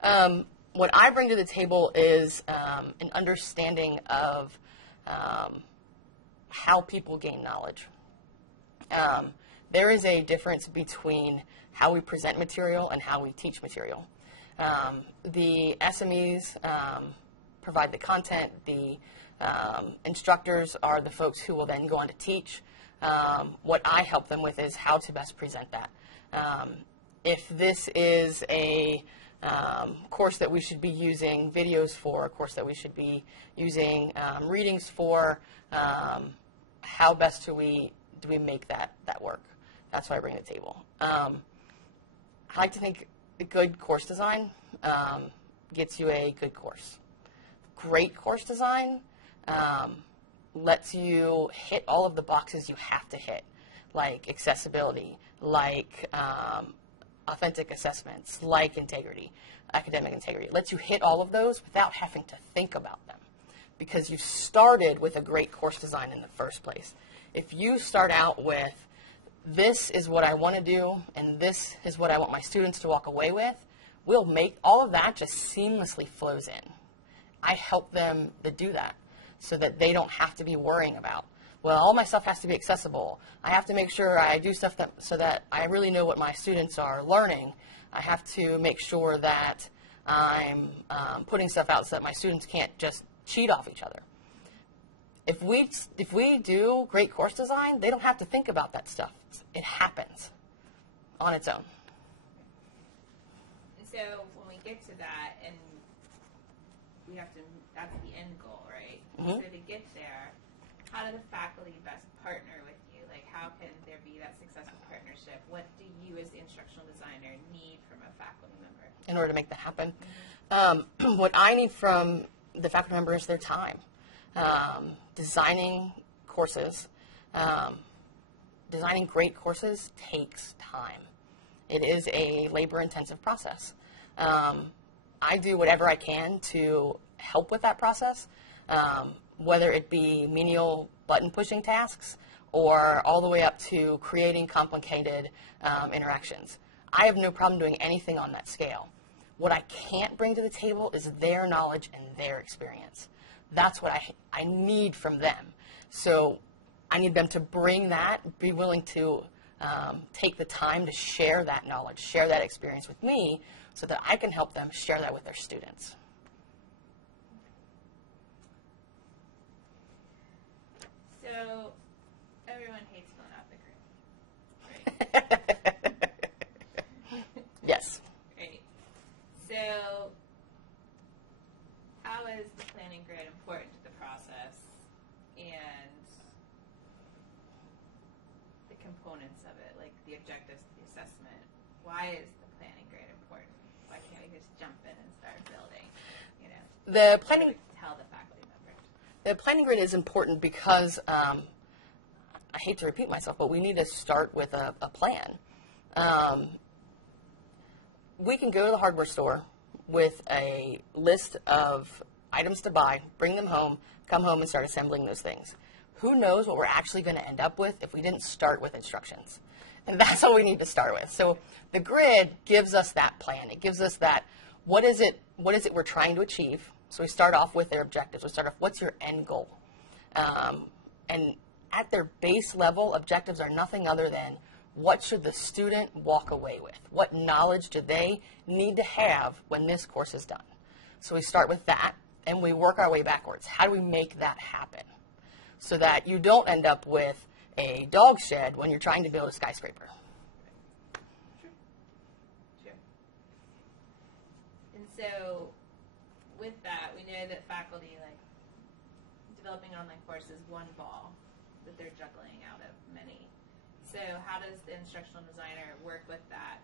What I bring to the table is an understanding of how people gain knowledge. There is a difference between how we present material and how we teach material. The SMEs provide the content. The instructors are the folks who will then go on to teach. What I help them with is how to best present that. If this is a course that we should be using videos for, a course that we should be using readings for, how best do we make that work? That's what I bring to the table. I like to think a good course design gets you a good course. Great course design lets you hit all of the boxes you have to hit, like accessibility, like authentic assessments, like integrity, academic integrity. It lets you hit all of those without having to think about them because you started with a great course design in the first place. If you start out with, this is what I want to do, and this is what I want my students to walk away with, we'll make all of that just seamlessly flows in. I help them to do that so that they don't have to be worrying about, well, all my stuff has to be accessible. I have to make sure I do stuff so that I really know what my students are learning. I have to make sure that I'm putting stuff out so that my students can't just cheat off each other. If we do great course design, they don't have to think about that stuff. It happens on its own. So when we get to that, and we have to, that's the end goal, right? Mm-hmm. So to get there, how do the faculty best partner with you? Like, how can there be that successful partnership? What do you, as the instructional designer, need from a faculty member? In order to make that happen? What I need from the faculty member is their time. Designing courses, designing great courses takes time. It is a labor-intensive process. I do whatever I can to help with that process, whether it be menial button-pushing tasks or all the way up to creating complicated interactions. I have no problem doing anything on that scale. What I can't bring to the table is their knowledge and their experience. That's what I need from them. So I need them to bring that, be willing to take the time to share that knowledge, share that experience with me so that I can help them share that with their students. So everyone hates filling out the grid, right? Yes. Right. So how is the planning grid important to the process and the components of it, like the objectives, the assessment? Why is the planning grid important? Why can't we just jump in and start building? You know, The planning. Tell the faculty members. The planning grid is important because, I hate to repeat myself, but we need to start with a plan. We can go to the hardware store with a list of items to buy, bring them home, come home and start assembling those things. Who knows what we're actually going to end up with if we didn't start with instructions? And that's all we need to start with. So the grid gives us that plan. It gives us that, what is it we're trying to achieve? So we start off with their objectives. We start off, what's your end goal? And at their base level, objectives are nothing other than, what should the student walk away with? What knowledge do they need to have when this course is done? So we start with that, and we work our way backwards. How do we make that happen so that you don't end up with a dog shed when you're trying to build a skyscraper? Sure. And so with that, we know that faculty, like, developing an online course is one ball that they're juggling out of many. So how does the instructional designer work with that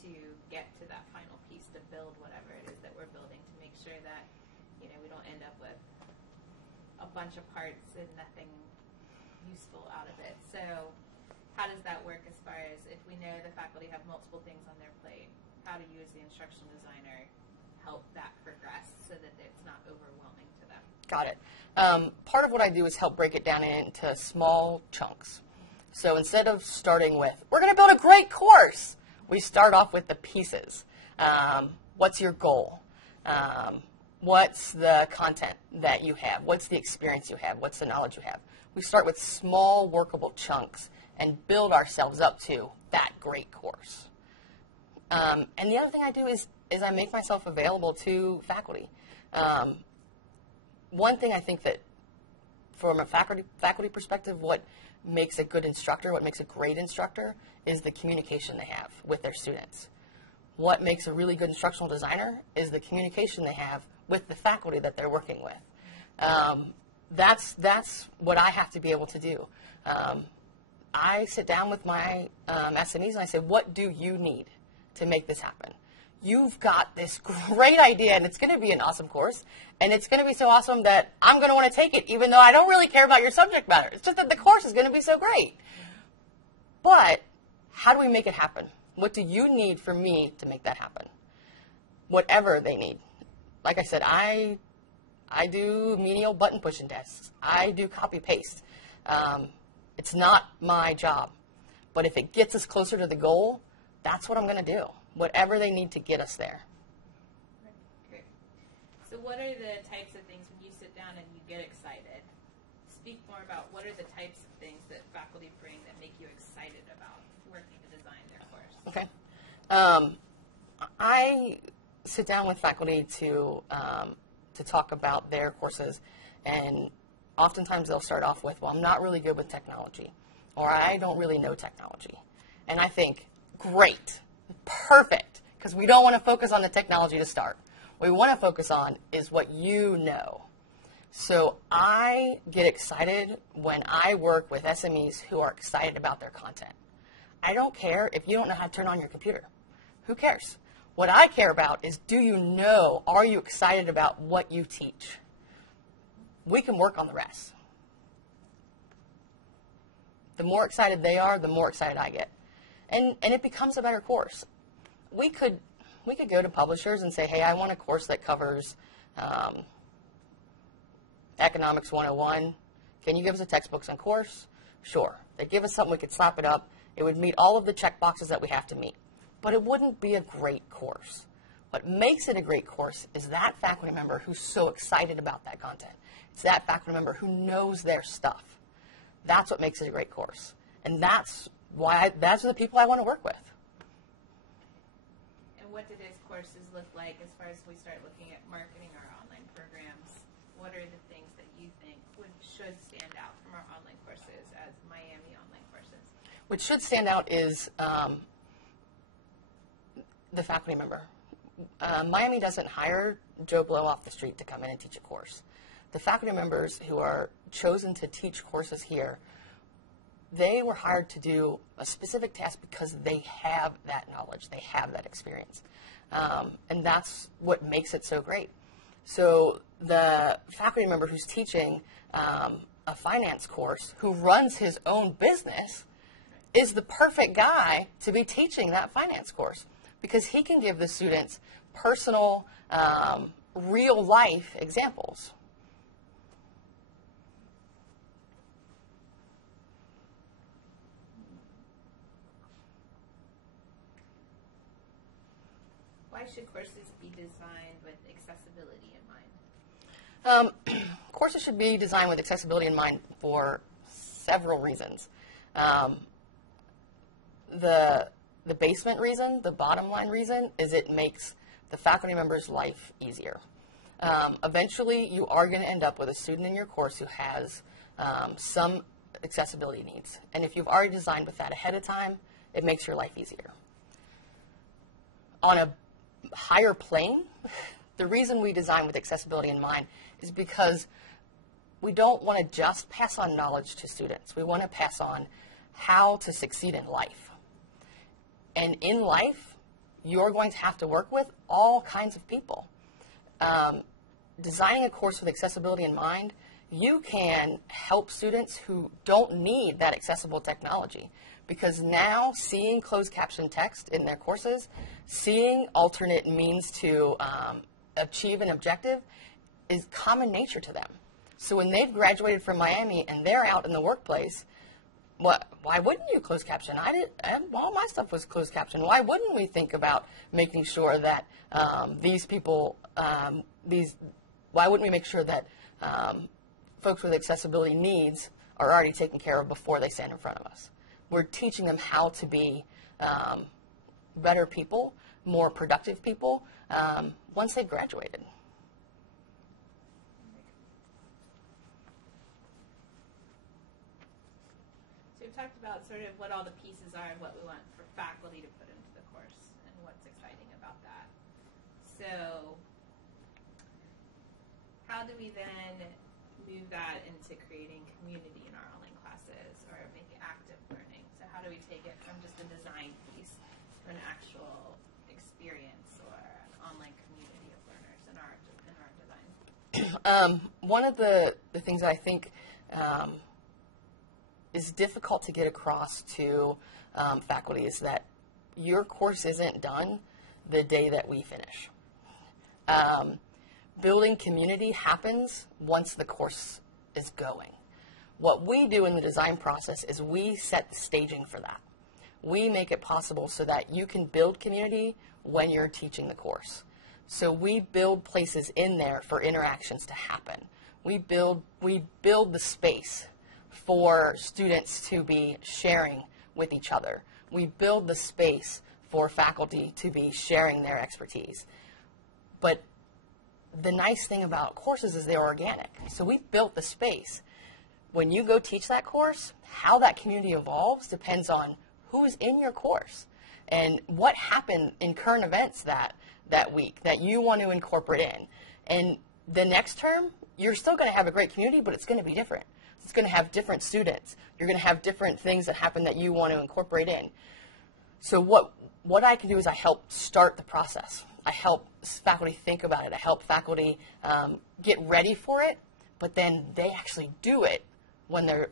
to get to that final piece to build whatever it is that we're building, to make sure that, you know, we don't end up with a bunch of parts and nothing useful out of it. So how does that work as far as, if we know the faculty have multiple things on their plate, how do you as the instructional designer help that progress so that it's not overwhelming to them? Got it. Part of what I do is help break it down into small chunks. So instead of starting with, we're going to build a great course, we start off with the pieces. What's your goal? What's the content that you have? What's the experience you have? What's the knowledge you have? We start with small, workable chunks and build ourselves up to that great course. And the other thing I do is I make myself available to faculty. One thing I think that from a faculty perspective, what makes a good instructor, what makes a great instructor, is the communication they have with their students. What makes a really good instructional designer is the communication they have with the faculty that they're working with. That's what I have to be able to do. I sit down with my SMEs and I say, what do you need to make this happen? You've got this great idea, and it's going to be an awesome course, and it's going to be so awesome that I'm going to want to take it, even though I don't really care about your subject matter. It's just that the course is going to be so great. But how do we make it happen? What do you need from me to make that happen? Whatever they need. Like I said, I do menial button pushing tasks. I do copy paste. It's not my job. But if it gets us closer to the goal, that's what I'm going to do. Whatever they need to get us there. Great. So what are the types of things when you sit down and you get excited? Speak more about what are the types of things that faculty bring that make you excited about working to design their course? Okay. I sit down with faculty to talk about their courses, and oftentimes they'll start off with, well, I'm not really good with technology, or I don't really know technology. And I think, great. Perfect, because we don't want to focus on the technology to start. What we want to focus on is what you know. So I get excited when I work with SMEs who are excited about their content. I don't care if you don't know how to turn on your computer. Who cares? What I care about is, do you know, are you excited about what you teach? We can work on the rest. The more excited they are, the more excited I get. And it becomes a better course. We could go to publishers and say, hey, I want a course that covers Economics 101. Can you give us a textbooks on course? Sure. They give us something, we could slap it up. It would meet all of the check boxes that we have to meet. But it wouldn't be a great course. What makes it a great course is that faculty member who's so excited about that content. It's that faculty member who knows their stuff. That's what makes it a great course. And that's the people I want to work with. And what do those courses look like as far as we start looking at marketing our online programs? What are the things that you think should stand out from our online courses as Miami online courses? What should stand out is the faculty member. Miami doesn't hire Joe Blow off the street to come in and teach a course. The faculty members who are chosen to teach courses here, they were hired to do a specific task because they have that knowledge, they have that experience. And that's what makes it so great. So the faculty member who's teaching a finance course, who runs his own business, is the perfect guy to be teaching that finance course, because he can give the students personal, real-life examples. Why should courses be designed with accessibility in mind? Courses should be designed with accessibility in mind for several reasons. The basement reason, the bottom line reason, is it makes the faculty member's life easier. Eventually, you are going to end up with a student in your course who has some accessibility needs. And if you've already designed with that ahead of time, it makes your life easier. On a higher plane, the reason we design with accessibility in mind is because we don't want to just pass on knowledge to students. We want to pass on how to succeed in life. And in life, you're going to have to work with all kinds of people. Designing a course with accessibility in mind, you can help students who don't need that accessible technology, because now seeing closed caption text in their courses, seeing alternate means to achieve an objective is common nature to them. So when they've graduated from Miami and they're out in the workplace, why wouldn't you close caption? All my stuff was closed caption. Why wouldn't we think about making sure that these people, why wouldn't we make sure that folks with accessibility needs are already taken care of before they stand in front of us? We're teaching them how to be better people, more productive people once they've graduated. Talked about sort of what all the pieces are and what we want for faculty to put into the course and what's exciting about that. So how do we then move that into creating community in our online classes or make it active learning? So how do we take it from just a design piece to an actual experience or an online community of learners in our design? One of the things that I think is difficult to get across to faculty is that your course isn't done the day that we finish. Building community happens once the course is going. What we do in the design process is we set the staging for that. We make it possible so that you can build community when you're teaching the course. So we build places in there for interactions to happen. We build the space for students to be sharing with each other. We build the space for faculty to be sharing their expertise. But the nice thing about courses is they're organic. So we've built the space. When you go teach that course, how that community evolves depends on who is in your course and what happened in current events that week that you want to incorporate in. And the next term, you're still going to have a great community, but it's going to be different. It's going to have different students. You're going to have different things that happen that you want to incorporate in. So what I can do is I help start the process. I help faculty think about it. I help faculty get ready for it, but then they actually do it when they're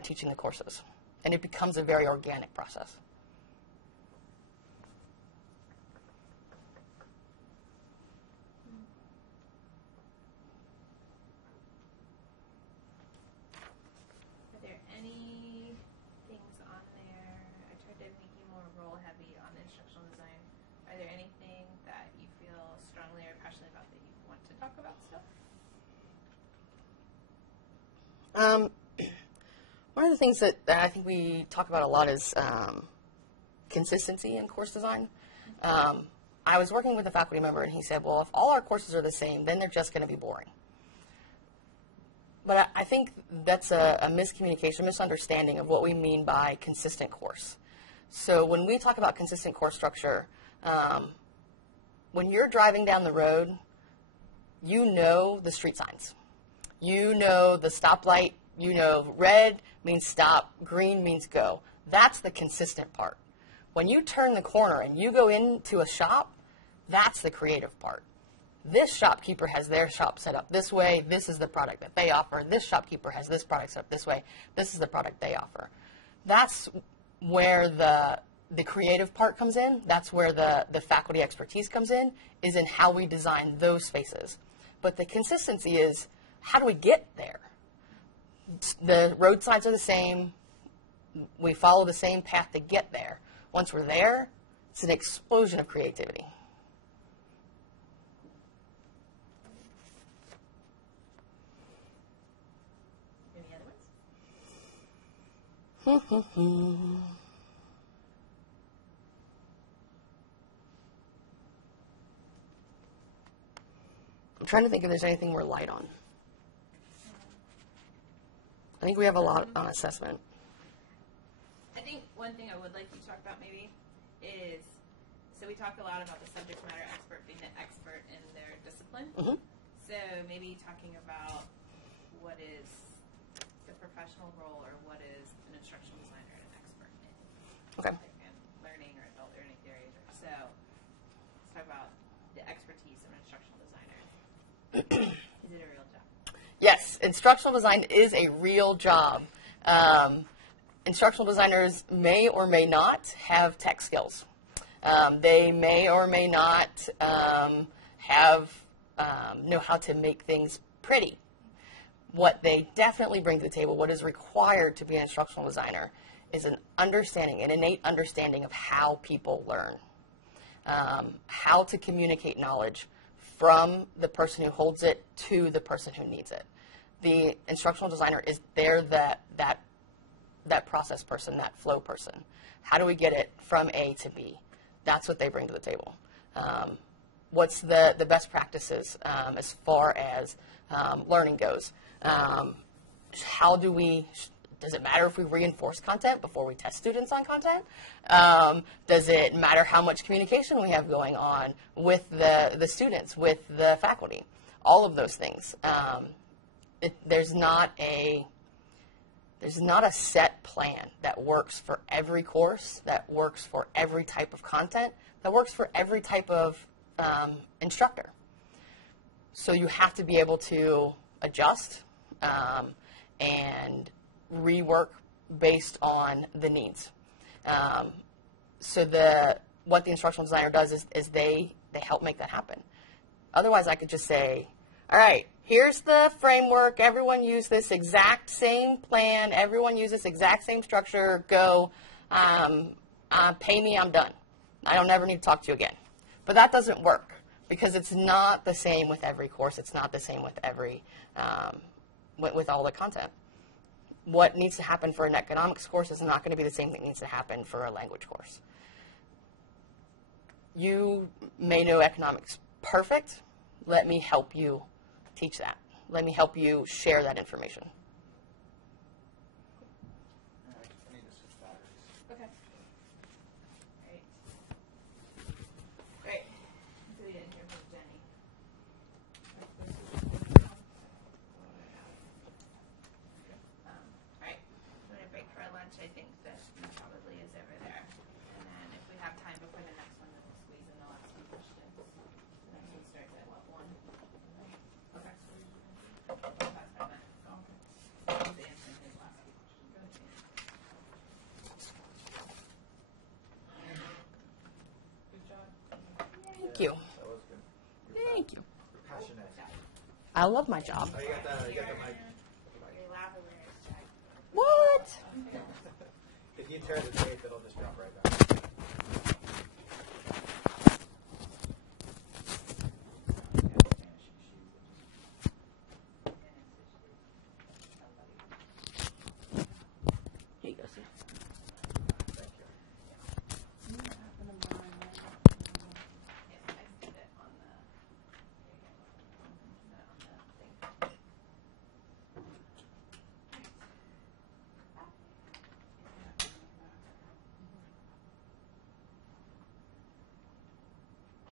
teaching the courses. And it becomes a very organic process. One of the things that I think we talk about a lot is consistency in course design. I was working with a faculty member, and he said, well, if all our courses are the same, then they're just going to be boring. But I think that's a miscommunication, misunderstanding of what we mean by consistent course. So when we talk about consistent course structure, when you're driving down the road, you know the street signs. You know the stoplight. You know red means stop, green means go. That's the consistent part. When you turn the corner and you go into a shop, that's the creative part. This shopkeeper has their shop set up this way. This is the product that they offer. This shopkeeper has this product set up this way. This is the product they offer. That's where the creative part comes in. That's where the faculty expertise comes in, is in how we design those spaces. But the consistency is, how do we get there? The roadsides are the same. We follow the same path to get there. Once we're there, it's an explosion of creativity. Any other ones? I'm trying to think if there's anything we're light on. I think we have a lot on assessment. I think one thing I would like you to talk about maybe is, so we talk a lot about the subject matter expert being an expert in their discipline. Mm-hmm. So maybe talking about what is the professional role or what is an instructional designer an expert in. Okay. And learning or adult learning theories. So let's talk about the expertise of an instructional designer. Is it a real job? Yes, instructional design is a real job. Instructional designers may or may not have tech skills. They may or may not know how to make things pretty. What they definitely bring to the table, what is required to be an instructional designer, is an understanding, an innate understanding of how people learn, how to communicate knowledge from the person who holds it to the person who needs it. The instructional designer is there, that process person, that flow person. How do we get it from A to B? That's what they bring to the table. What's the best practices as far as learning goes? How do we, does it matter if we reinforce content before we test students on content? Does it matter how much communication we have going on with the students, with the faculty? All of those things. There's not a set plan that works for every course, that works for every type of content, that works for every type of instructor. So you have to be able to adjust and rework based on the needs. So what the instructional designer does is they help make that happen. Otherwise, I could just say, all right, here's the framework. Everyone use this exact same plan. Everyone use this exact same structure. Go. Pay me. I'm done. I don't ever need to talk to you again. But that doesn't work because it's not the same with every course. It's not the same with every with all the content. What needs to happen for an economics course is not going to be the same thing that needs to happen for a language course. You may know economics perfect. Let me help you teach that. Let me help you share that information. I need to switch batteries. Okay. Great. So we didn't hear from Jenny. All right. I'm going to break for our lunch. I think that probably is over there. And then if we have time before the next one, then we'll squeeze in the last few questions. And then we'll start at what, 1? Okay. That's my mind. He's answering his last few questions. Good job. Thank you. That was good. Thank you. You're passionate. I love my job. Oh, you got the mic. Your lavalier is checked. What? If you tear the tape, it'll just drop right back.